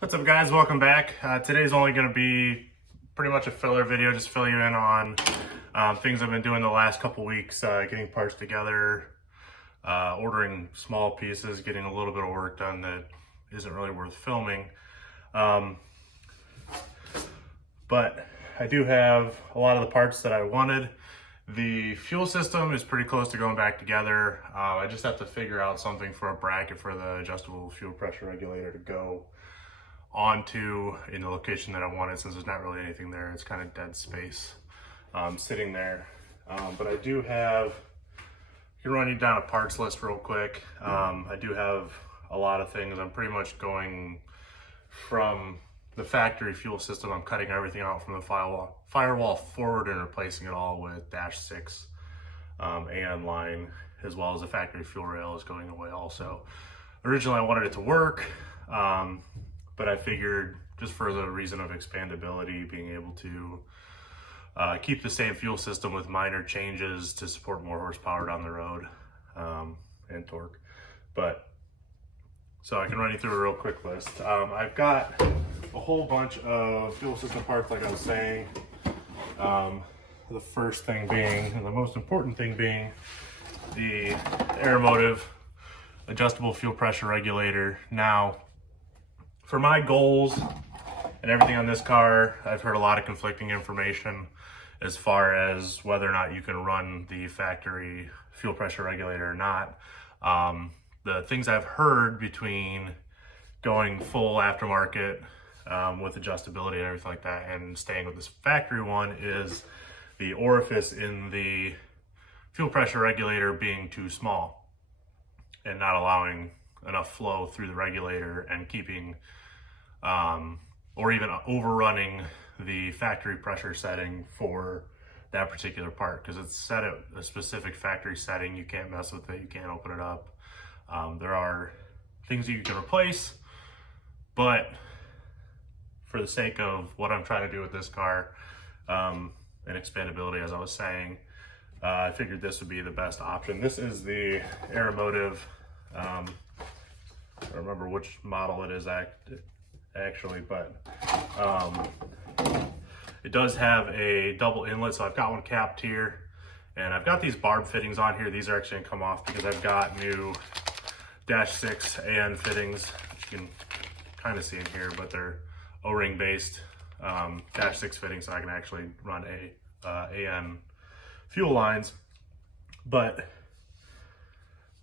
What's up, guys? Welcome back. Today's only going to be pretty much a filler video, just fill you in on things I've been doing the last couple weeks, getting parts together, ordering small pieces, getting a little bit of work done that isn't really worth filming. But I do have a lot of the parts that I wanted. The fuel system is pretty close to going back together. I just have to figure out something for a bracket for the adjustable fuel pressure regulator to go onto in the location that I wanted, since there's not really anything there. It's kind of dead space sitting there. But I do have, I can run you down a parts list real quick. I do have a lot of things. I'm pretty much going from the factory fuel system. I'm cutting everything out from the firewall forward and replacing it all with -6 AN line, as well as the factory fuel rail is going away also. Originally I wanted it to work, but I figured just for the reason of expandability, being able to keep the same fuel system with minor changes to support more horsepower down the road and torque. But so I can run you through a real quick list. I've got a whole bunch of fuel system parts, like I was saying. The first thing being, and the most important thing being, the Aeromotive adjustable fuel pressure regulator. Now, for my goals and everything on this car, I've heard a lot of conflicting information as far as whether or not you can run the factory fuel pressure regulator or not. The things I've heard between going full aftermarket with adjustability and everything like that and staying with this factory one is the orifice in the fuel pressure regulator being too small and not allowing enough flow through the regulator and keeping or even overrunning the factory pressure setting for that particular part, because it's set at a specific factory setting. You can't mess with it, you can't open it up. There are things that you can replace, but for the sake of what I'm trying to do with this car and expandability, as I was saying, I figured this would be the best option. This is the Aeromotive, I don't remember which model it is actually, but it does have a double inlet, so I've got one capped here, and I've got these barb fittings on here. These are actually gonna come off because I've got new -6 AN fittings, which you can kind of see in here, but they're O-ring based -6 fittings, so I can actually run AN fuel lines. But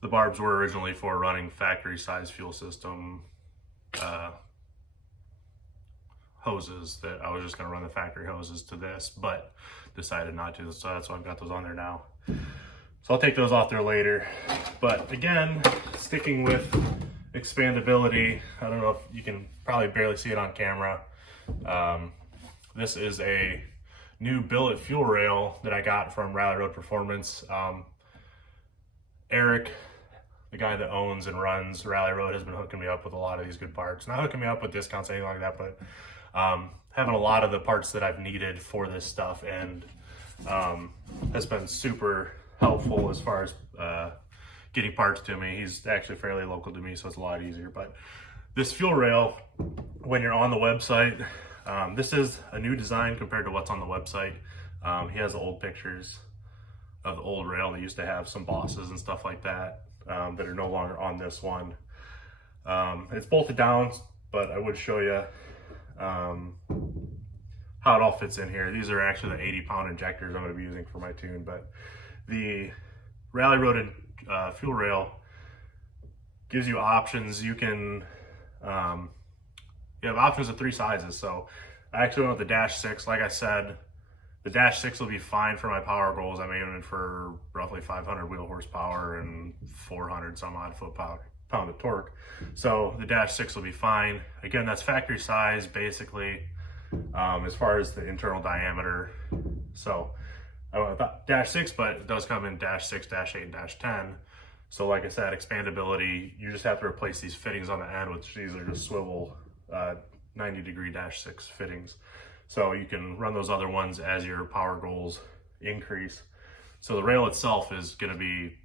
the barbs were originally for running factory size fuel system hoses, that I was just going to run the factory hoses to this, but decided not to, so that's why I've got those on there now. So I'll take those off there later. But again, sticking with expandability, I don't know if you can probably barely see it on camera. This is a new billet fuel rail that I got from Rally Road Performance. Eric, the guy that owns and runs Rally Road, has been hooking me up with a lot of these good parts. Not hooking me up with discounts or anything like that, but having a lot of the parts that I've needed for this stuff, and has been super helpful as far as getting parts to me. He's actually fairly local to me, so it's a lot easier. But this fuel rail, when you're on the website, this is a new design compared to what's on the website. He has old pictures of the old rail that used to have some bosses and stuff like that that are no longer on this one. It's bolted down, but I would show you how it all fits in here. These are actually the 80-pound injectors I'm going to be using for my tune, but the Rally Road fuel rail gives you options. You can you have options of 3 sizes. So I actually went with the -6. Like I said, the -6 will be fine for my power goals. I'm aiming for roughly 500 wheel horsepower and 400 some odd foot-pound of torque. So the -6 will be fine. Again, that's factory size basically, as far as the internal diameter. So I went with -6, but it does come in -6, -8, and -10. So like I said, expandability, you just have to replace these fittings on the end, which these are just swivel 90-degree -6 fittings. So you can run those other ones as your power goals increase. So the rail itself is going to be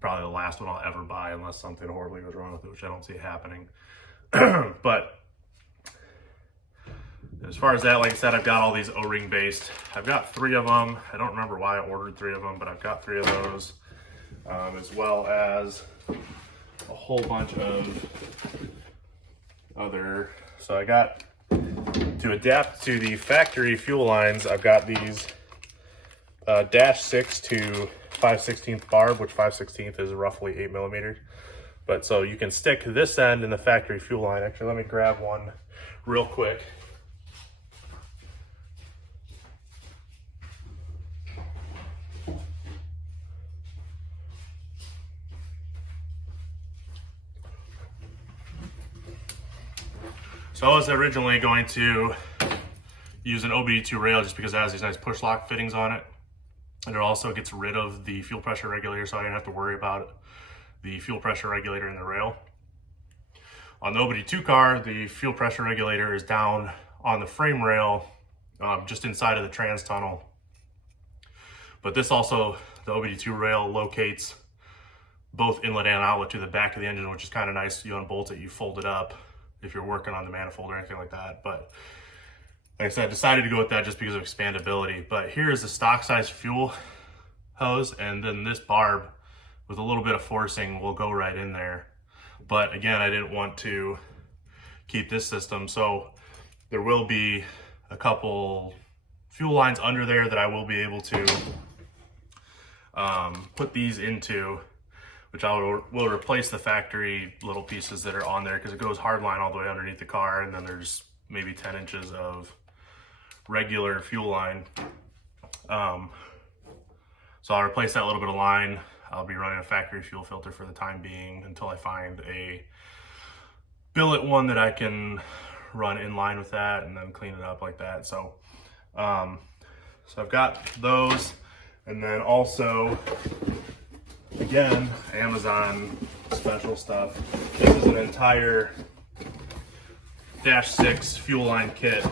probably the last one I'll ever buy unless something horribly goes wrong with it, which I don't see happening. But As far as that, like I said, I've got all these O-ring based. I've got 3 of them. I don't remember why I ordered 3 of them, but I've got 3 of those, as well as a whole bunch of other. So I got, to adapt to the factory fuel lines, I've got these dash 6 to 5/16 barb, which 5/16 is roughly 8 millimeters. But so you can stick this end in the factory fuel line. Actually, let me grab one real quick. So I was originally going to use an OBD2 rail just because it has these nice push lock fittings on it. And it also gets rid of the fuel pressure regulator, so I didn't have to worry about the fuel pressure regulator in the rail. On the OBD2 car, the fuel pressure regulator is down on the frame rail, just inside of the trans tunnel. But this also, the OBD2 rail locates both inlet and outlet to the back of the engine, which is kind of nice. You unbolt it, you fold it up if you're working on the manifold or anything like that. But like I said, I decided to go with that just because of expandability. But here's the stock size fuel hose, and then this barb with a little bit of forcing will go right in there. But again, I didn't want to keep this system, so there will be a couple fuel lines under there that I will be able to put these into, which I will replace the factory little pieces that are on there, because it goes hardline all the way underneath the car, and then there's maybe 10 inches of regular fuel line. So I'll replace that little bit of line. I'll be running a factory fuel filter for the time being until I find a billet one that I can run in line with that and then clean it up like that. So, so I've got those, and then also, again, Amazon special stuff. This is an entire dash 6 fuel line kit.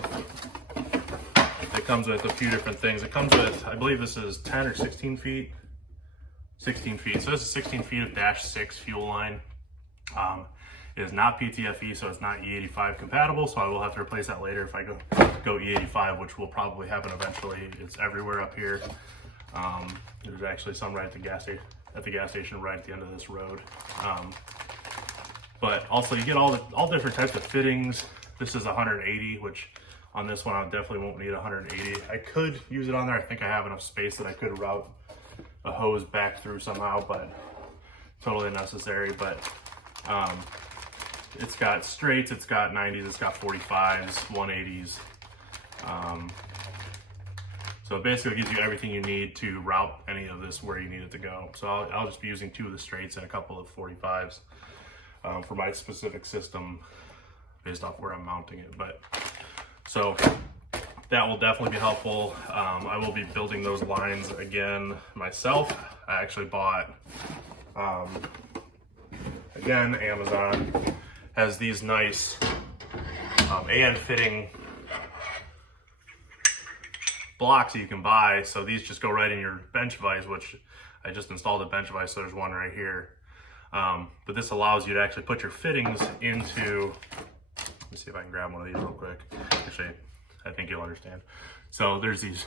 It comes with a few different things. It comes with, I believe this is 10 or 16 feet. 16 feet. So this is 16 feet of dash 6 fuel line. It is not PTFE, so it's not E85 compatible. So I will have to replace that later if I go E85, which will probably happen eventually. It's everywhere up here. There's actually some right at the gas station right at the end of this road. But also you get all different types of fittings. This is 180, which on this one I definitely won't need 180. I could use it on there. I think I have enough space that I could route a hose back through somehow, but totally unnecessary. But it's got straights, it's got 90s, it's got 45s, 180s. So it basically gives you everything you need to route any of this where you need it to go. So I'll just be using 2 of the straights and a couple of 45s for my specific system based off where I'm mounting it. But so that will definitely be helpful. I will be building those lines again myself. I actually bought, again, Amazon has these nice AN fitting blocks that you can buy. So these just go right in your bench vise, which I just installed a bench vise, so there's one right here. But this allows you to actually put your fittings into, let me see if I can grab one of these real quick. Actually, I think you'll understand. So there's these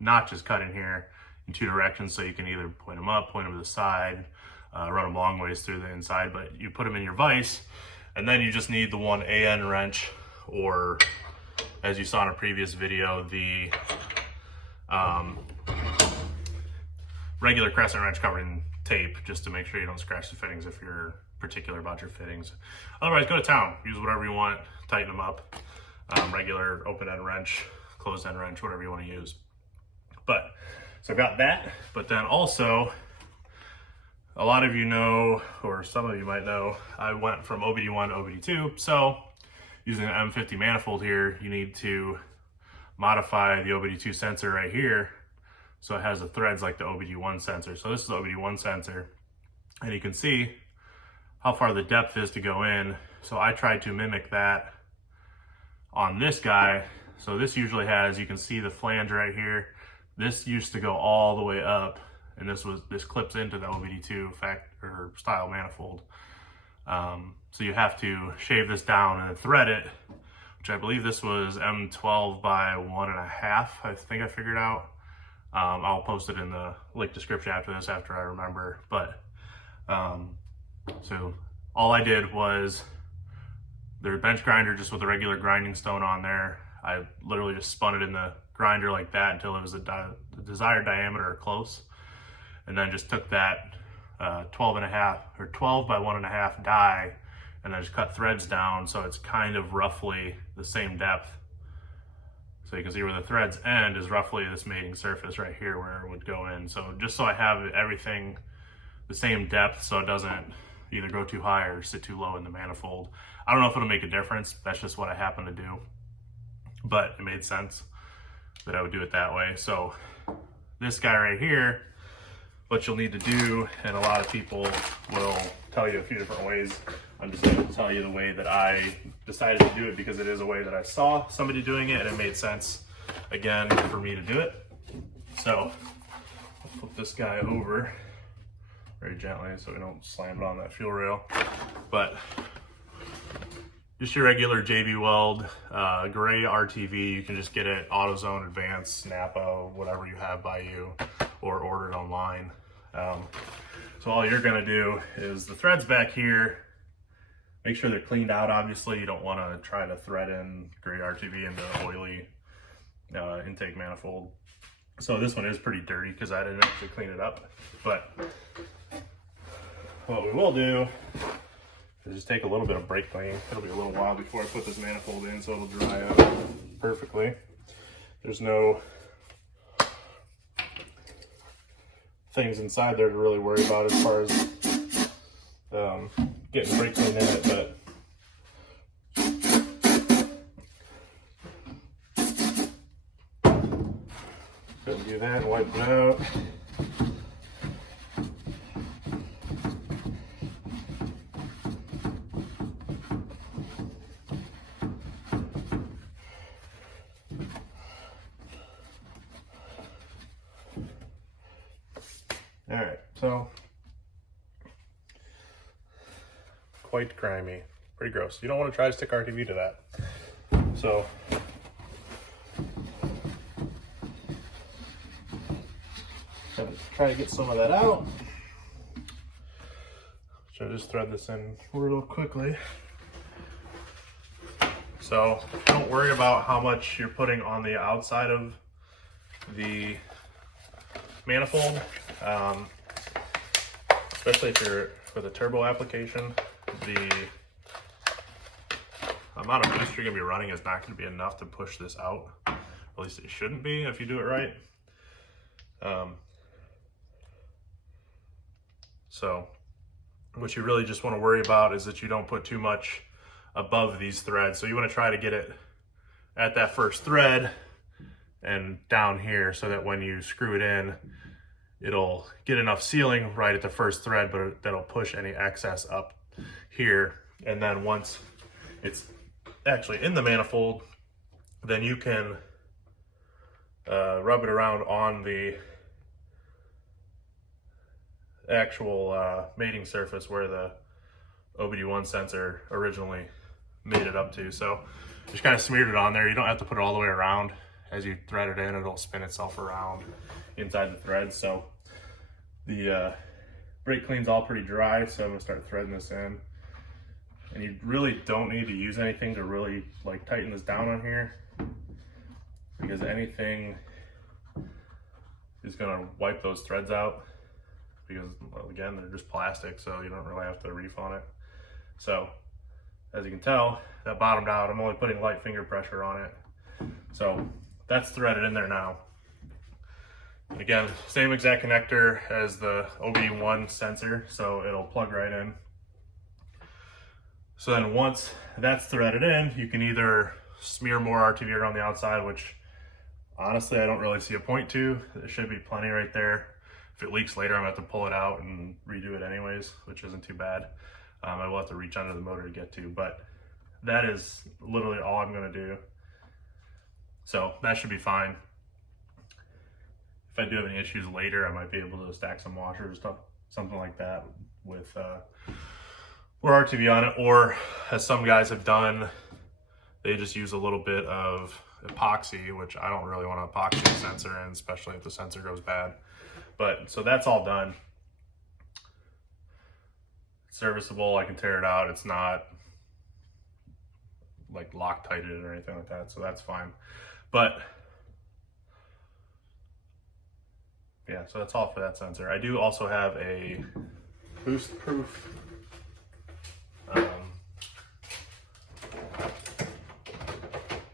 notches cut in here in 2 directions, so you can either point them up, point them to the side, run them long ways through the inside, but you put them in your vise, and then you just need the one AN wrench, or as you saw in a previous video, the regular crescent wrench covered in tape, just to make sure you don't scratch the fittings if you're particular about your fittings. Otherwise, go to town, use whatever you want, tighten them up. Regular open-end wrench, closed-end wrench, whatever you want to use. But, so I've got that, but then also, a lot of you know, or some of you might know, I went from OBD1 to OBD2, so using an M50 manifold here, you need to modify the OBD2 sensor right here so it has the threads like the OBD1 sensor. So this is the OBD1 sensor, and you can see how far the depth is to go in. So I tried to mimic that on this guy. So this usually has, you can see the flange right here. This used to go all the way up, and this clips into the OBD2 style manifold. So you have to shave this down and then thread it, which which I believe this was M12 by 1.5, I think I figured out. I'll post it in the link description after this, after I remember. But so all I did was their bench grinder just with a regular grinding stone on there. I literally just spun it in the grinder like that until it was the desired diameter or close, and then just took that 12 by 1.5 die, and then just cut threads down so it's kind of roughly the same depth. So you can see where the threads end is roughly this mating surface right here where it would go in. So just so I have everything the same depth so it doesn't either go too high or sit too low in the manifold. I don't know if it'll make a difference. That's just what I happen to do. But it made sense that I would do it that way. So this guy right here, what you'll need to do, and a lot of people will tell you a few different ways. I'm just going to tell you the way that I decided to do it because it is a way that I saw somebody doing it and it made sense, again, for me to do it. So I'll flip this guy over very gently so we don't slam it on that fuel rail. But just your regular JB Weld gray RTV, you can just get it AutoZone, Advanced, Napa, whatever you have by you, or order it online. So all you're gonna do is the threads back here, make sure they're cleaned out. Obviously, you don't want to try to thread in gray RTV into oily intake manifold. So this one is pretty dirty because I didn't actually clean it up. But what we will do is just take a little bit of brake clean. It'll be a little while before I put this manifold in, so it'll dry out perfectly. There's no things inside there to really worry about as far as getting brake clean in it, but go and do that and wipe it out. All right, so quite grimy, pretty gross. You don't want to try to stick RTV to that. So try to get some of that out. So I'll just thread this in real quickly. So don't worry about how much you're putting on the outside of the manifold, especially if you're with a turbo application. The amount of boost you're going to be running is not going to be enough to push this out. At least it shouldn't be if you do it right. So what you really just want to worry about is that you don't put too much above these threads. So you want to try to get it at that first thread and down here so that when you screw it in, it'll get enough sealing right at the first thread, but that'll push any excess up here. And then once it's actually in the manifold, then you can rub it around on the actual mating surface where the OBD1 sensor originally made it up to. So just kind of smeared it on there. You don't have to put it all the way around. As you thread it in, it'll spin itself around inside the thread. So the brake clean's all pretty dry, so I'm gonna start threading this in. And you really don't need to use anything to really like tighten this down on here, because anything is gonna wipe those threads out, because well, again, they're just plastic, so you don't really have to reef on it. So as you can tell, that bottomed out. I'm only putting light finger pressure on it. So that's threaded in there now. And again, same exact connector as the OBD1 sensor, so it'll plug right in. So then once that's threaded in, you can either smear more RTV around the outside, which honestly I don't really see a point to. There should be plenty right there. If it leaks later, I'm gonna have to pull it out and redo it anyways, which isn't too bad. I will have to reach under the motor to get to, but that is literally all I'm gonna do. So that should be fine. If I do have any issues later, I might be able to stack some washers, something like that with more RTV on it, or as some guys have done, They just use a little bit of epoxy, which I don't really want to epoxy the sensor in, especially if the sensor goes bad. But so that's all done. It's serviceable. I can tear it out. It's not like Loctited or anything like that, so that's fine. But yeah, so that's all for that sensor. I do also have a boost proof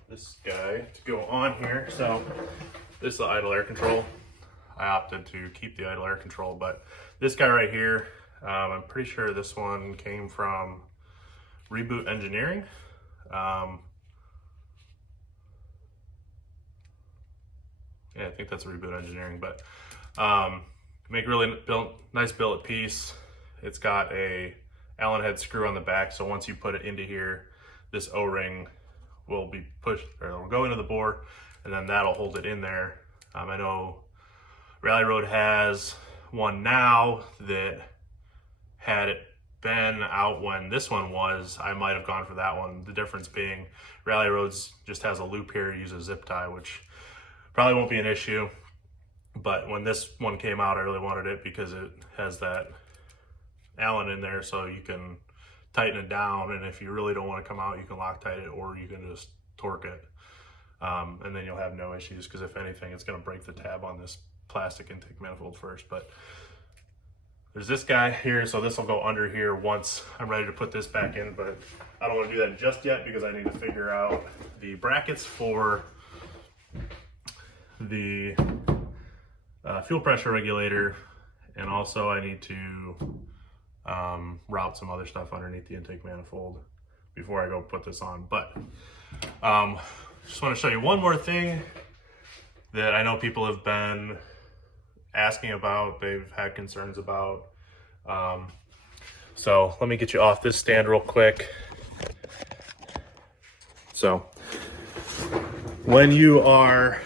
this guy to go on here. So this is the idle air control. I opted to keep the idle air control, but this guy right here, I'm pretty sure this one came from Reboot Engineering. Yeah, I think that's Reboot Engineering, but make really nice billet piece. It's got a Allen head screw on the back, so once you put it into here, this O-ring will be pushed, or it'll go into the bore, and then that'll hold it in there. I know Rally Road has one now that, had it been out when this one was, I might have gone for that one. The difference being Rally Roads just has a loop here, uses zip tie, which probably won't be an issue. But when this one came out, I really wanted it because it has that Allen in there, so you can tighten it down, and if you really don't want to come out, you can Loctite it, or you can just torque it, and then you'll have no issues, because if anything, it's going to break the tab on this plastic intake manifold first. But there's this guy here, so this will go under here once I'm ready to put this back in, but I don't want to do that just yet because I need to figure out the brackets for the fuel pressure regulator, and also I need to route some other stuff underneath the intake manifold before I go put this on. But just want to show you one more thing that I know people have been asking about, they've had concerns about. So let me get you off this stand real quick. So when you are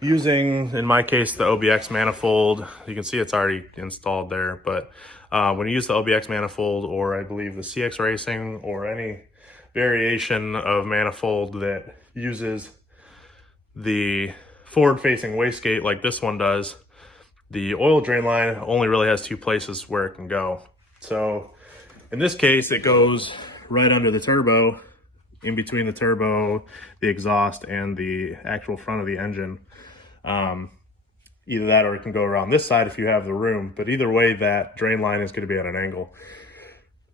using, in my case, the OBX manifold, you can see it's already installed there, but when you use the OBX manifold, or I believe the CX Racing, or any variation of manifold that uses the forward-facing wastegate like this one does, the oil drain line only really has two places where it can go. So in this case, it goes right under the turbo, in between the turbo, the exhaust, and the actual front of the engine. Either that, or it can go around this side if you have the room, but either way, that drain line is going to be at an angle.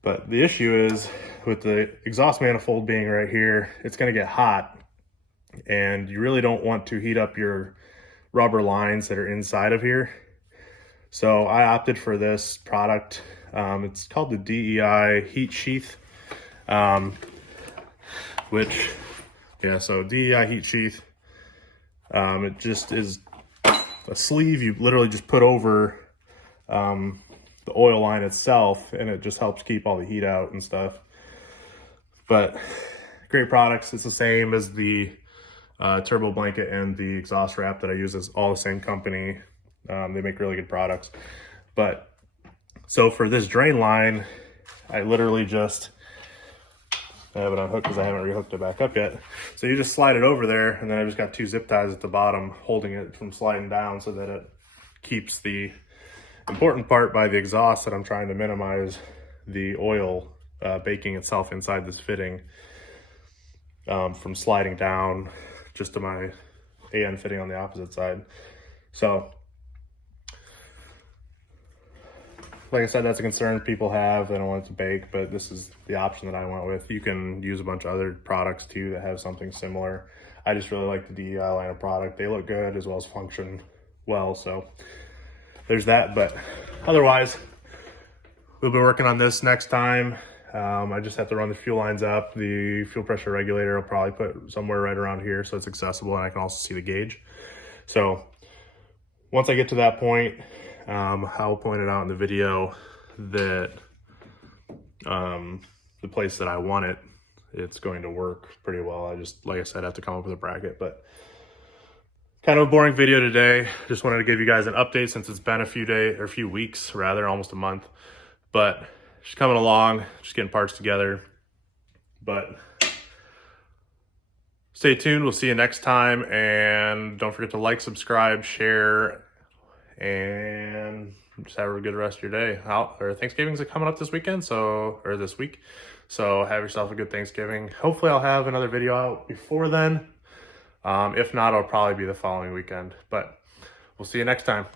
But the issue is, with the exhaust manifold being right here, it's going to get hot, and you really don't want to heat up your rubber lines that are inside of here. So I opted for this product. It's called the DEI Heat Sheath, which, yeah, so DEI Heat Sheath. It just is a sleeve you literally just put over the oil line itself, and it just helps keep all the heat out and stuff. But great products. It's the same as the turbo blanket and the exhaust wrap that I use. Is all the same company. They make really good products. But so for this drain line, I literally just have it unhooked because I haven't rehooked it back up yet. So you just slide it over there, and then I just got two zip ties at the bottom holding it from sliding down, so that it keeps the important part by the exhaust that I'm trying to minimize, the oil baking itself inside this fitting, from sliding down just to my AN fitting on the opposite side. So like I said, that's a concern people have. They don't want it to bake, but this is the option that I went with. You can use a bunch of other products too that have something similar. I just really like the DEI line of product. They look good as well as function well, so there's that. But otherwise, we'll be working on this next time. I just have to run the fuel lines up. The fuel pressure regulator I'll probably put somewhere right around here so it's accessible, and I can also see the gauge. So once I get to that point, I'll point it out in the video that the place that I want it, it's going to work pretty well. I just, like I said, have to come up with a bracket. But kind of a boring video today. Just wanted to give you guys an update since it's been a few weeks rather, almost a month. But just coming along, just getting parts together. But stay tuned. We'll see you next time. And don't forget to like, subscribe, share, and just have a good rest of your day. Thanksgiving's coming up this weekend, or this week. So have yourself a good Thanksgiving. Hopefully I'll have another video out before then. If not, it'll probably be the following weekend. But we'll see you next time.